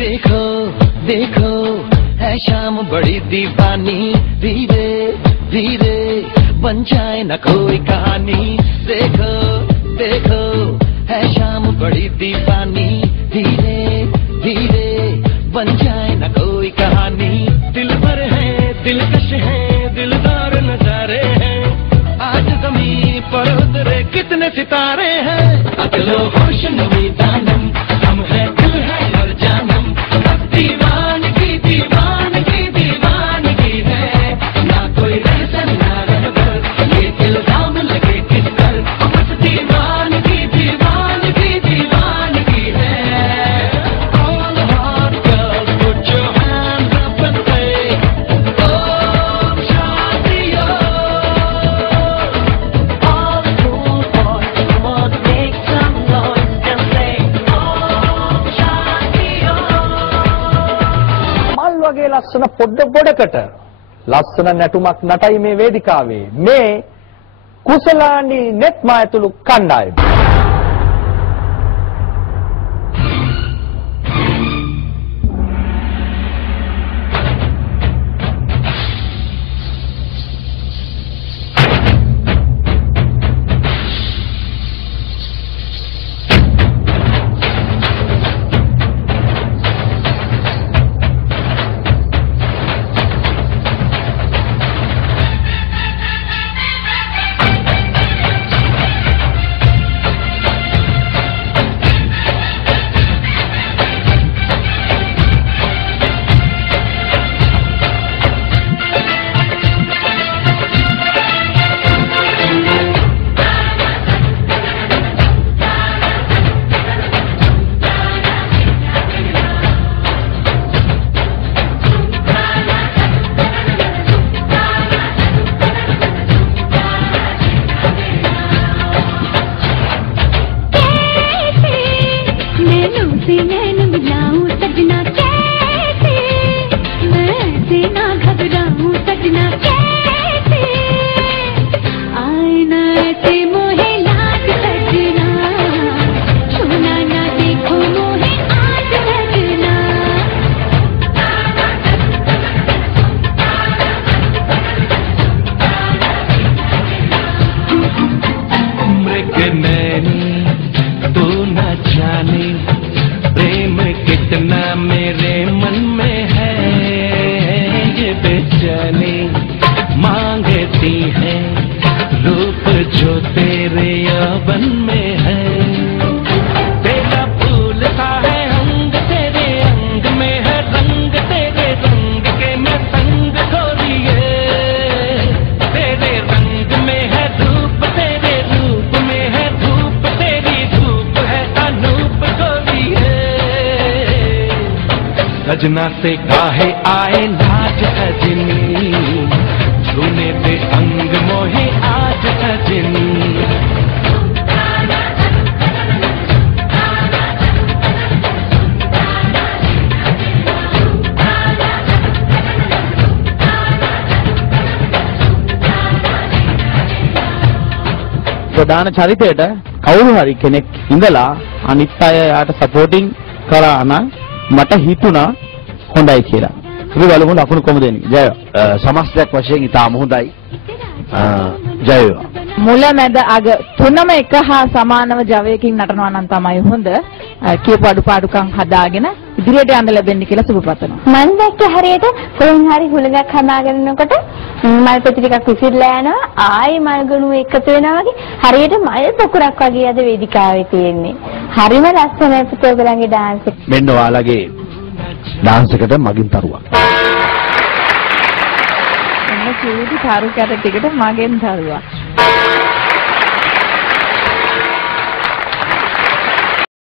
देखो देखो है शाम बड़ी दीवानी, धीरे धीरे बन जाए न कोई कहानी। देखो देखो है शाम बड़ी दीवानी, धीरे धीरे बन जाए न कोई कहानी। दिल भर है दिलकश है दिलदार नजारे हैं, आज ज़मीन पर उतरे कितने सितारे हैं। अगलो होश नवी दानम हम है दिल है और जानम, अब दीवानगी दीवानगी दीवानगी है। ना कोई रहसन ना रहबर, ये इल्जाम लगे किस पर, बस दीवानगी दीवानगी दीवानगी है। All the hot girls put your hands up and say Om Shanti All the cool boys come on make some noise and say Om Shanti මල් වගේ ලස්සන පොඩකට ලස්සන නැටුමක් නටයි මේ වේදිකාවේ මේ කුසලානි නෙත්මා ඇතුළු කණ්ඩායම. सजना से काहे आए लाज सजनी, छूने दे अंग मोहे आज सजनी। ප්‍රධාන චරිතයට කවුරු හරි කෙනෙක් ඉඳලා අනිත් අය යාට සපෝටින් කරා නම් මට හිතුණා හොඳයි කියලා. අපි බලමු ලකුණු කොහොමද එන්නේ. ජය. සමස්තයක් වශයෙන් ඉතාම හොඳයි. ජය. මුල මැද අග තුනම එක හා සමානව ජවයකින් නටනවා නම් තමයි හොඳ. කියපු අඩුපාඩුකම් හදාගෙන ඉදිරියට යන්න ලැබෙන්න කියලා සුබ පතනවා. මම දැක්ක හරියට කොහෙන් හරි හුලඟක් හදාගෙන ඉන්නකොට මල් පෙති ටිකක් විසිරලා යනවා, ආයි මල් ගණු එකතු වෙනවා වගේ හරියට මල් පොකුරක් වගේ අද වේදිකාවේ තියෙන්නේ. හරිම ලස්සනයි පුතේ ඔයගලගේ ඩාන්ස් එක. මෙන්න ඔයාලගේ ඩාන්ස් එකට මගින් තරුවක්. එන්න චූටි තරු කැට ටිකට මගෙන් තරුවක්.